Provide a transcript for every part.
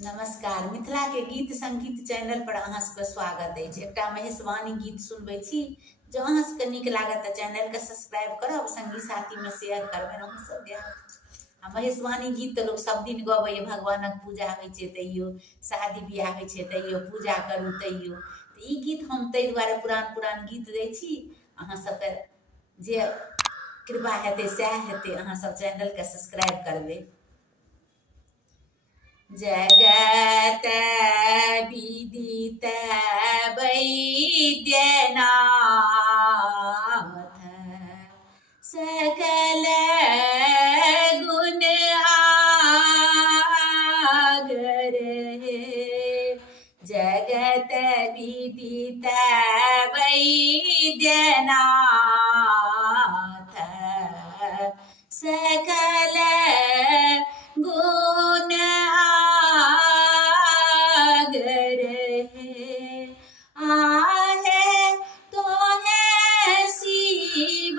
नमस्कार। मिथिला के गीत संगीत चैनल पर अहाँ सबके स्वागत अछि। एकटा महेशवाणी गीत सुनबै छी। जँ अहाँ सबके नीक लागत तऽ चैनल के सब्सक्राइब करब, संगी साथी में शेयर करबै अहूँ सब गायब। आ महेशवाणी गीत तऽ लोक सब दिन गबैए, भगवानक पूजा होइ छै तैयो, शादी बियाह होइ छै तैयो, पूजा करू तैयो। तऽ ई गीत हम ताहि दुआरे पुरान पुरान गीत दै छी। अहाँ सबके जे कृपा हेतै सएह हेतै, अहाँ सब चैनल के सब्सक्राइब करबै। जगत विदित वैद्यनाथ, सकल गुण आगर हे। जगत विदित वैद्यनाथ, सकल गुण आगर है। आहे तो है शिव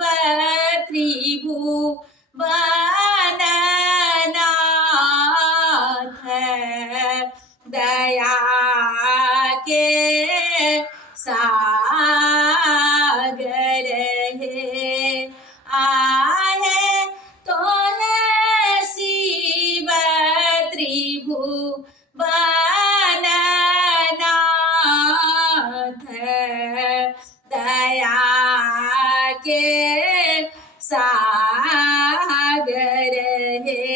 त्रिभुवननाथ, दया के सागर है। आहे तो है शिव त्रिभुवननाथ, दया के सागर है।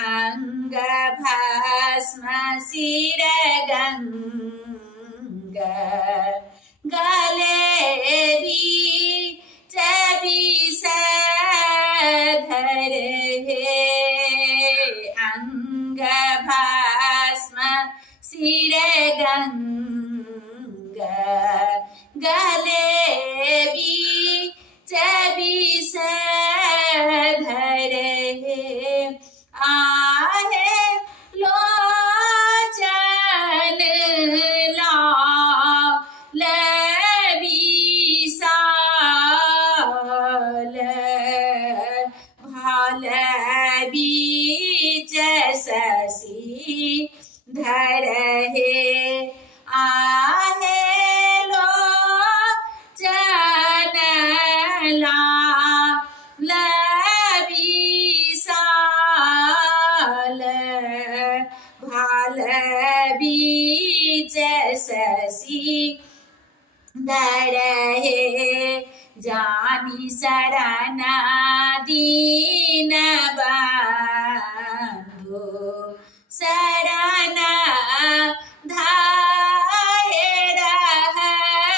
अंग भस्म सिर गंगा, गले बीच विषधर हे। अंग भस्म सिर गंगा, गले बीच विषधर हे। आहे लोचन लाल विशाल, भाल बीच शशि धर हे। आहे लोचन लाल विशाल, भाल बीच शशि धर हे। जानी शरण दीन बंधु, शरण धाये रहलहु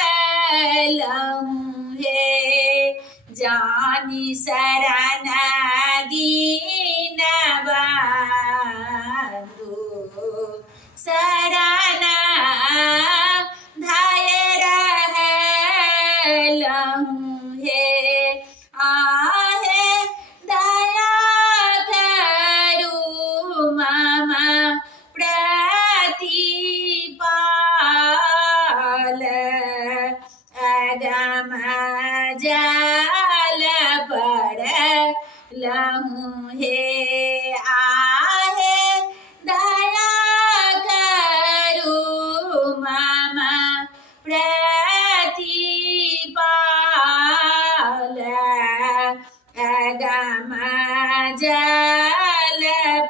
हे। जानी शरण दीन बंधु, शरण धाये रहलहु हे। आहे दया करू मम प्रतिपाल, अगम जल पड़लहु हे। आहे दया करू मम प्रतिपाल, अगम जल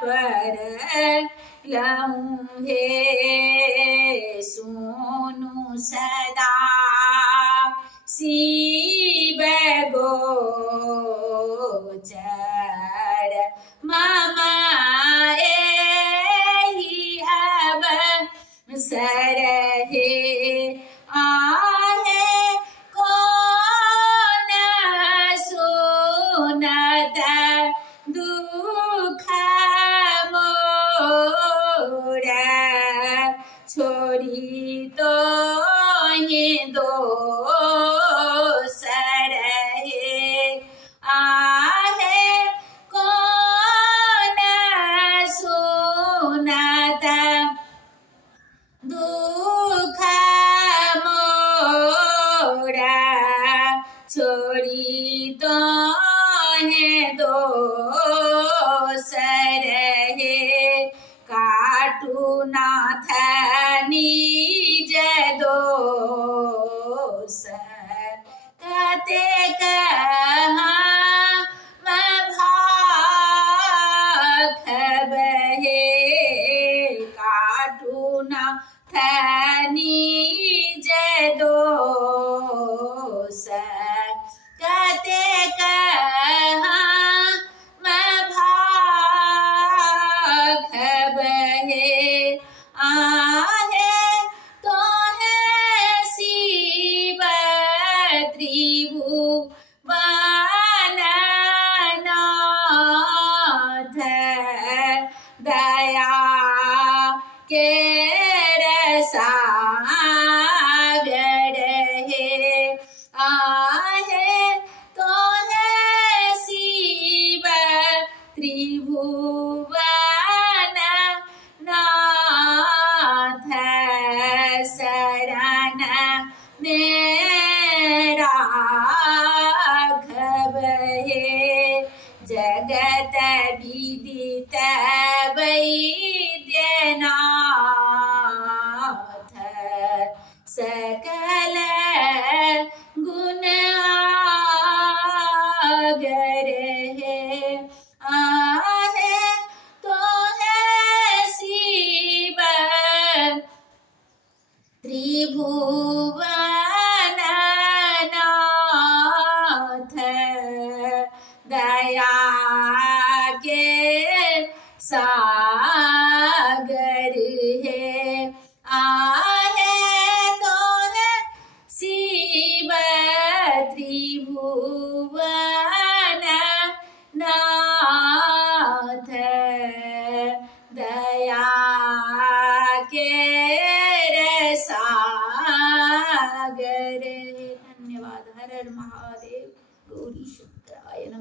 पड़लहु हे। सुनु सदा शिव गोचर, मम एहि अवसर हे। आहे कौन सुनत दुख मोरा, छोड़ी तो ही दोसर हे। आहे कौन सुनत दुख मोरा, छोड़ी तो है दोसर हे। काट काटू नाथ निज दोष कते कहाँ भाख बहे काटू नाथ निज दोष कते कहाँ भाख बहे आहे तो है शिव त्रिभुवननाथ दया के सागर हे आहे तो है शिव त्रिभुवननाथ शरण मेरा राघव हे जगत विदित वैद्यनाथ सकल गुण आगर है आहे तो है शिव त्रिभुवननाथ दया के सागर है आहे तो है शिव त्रिभुवननाथ दया के सागर। धन्यवाद। हर हर महादेव। गौरी शंकराय नमः।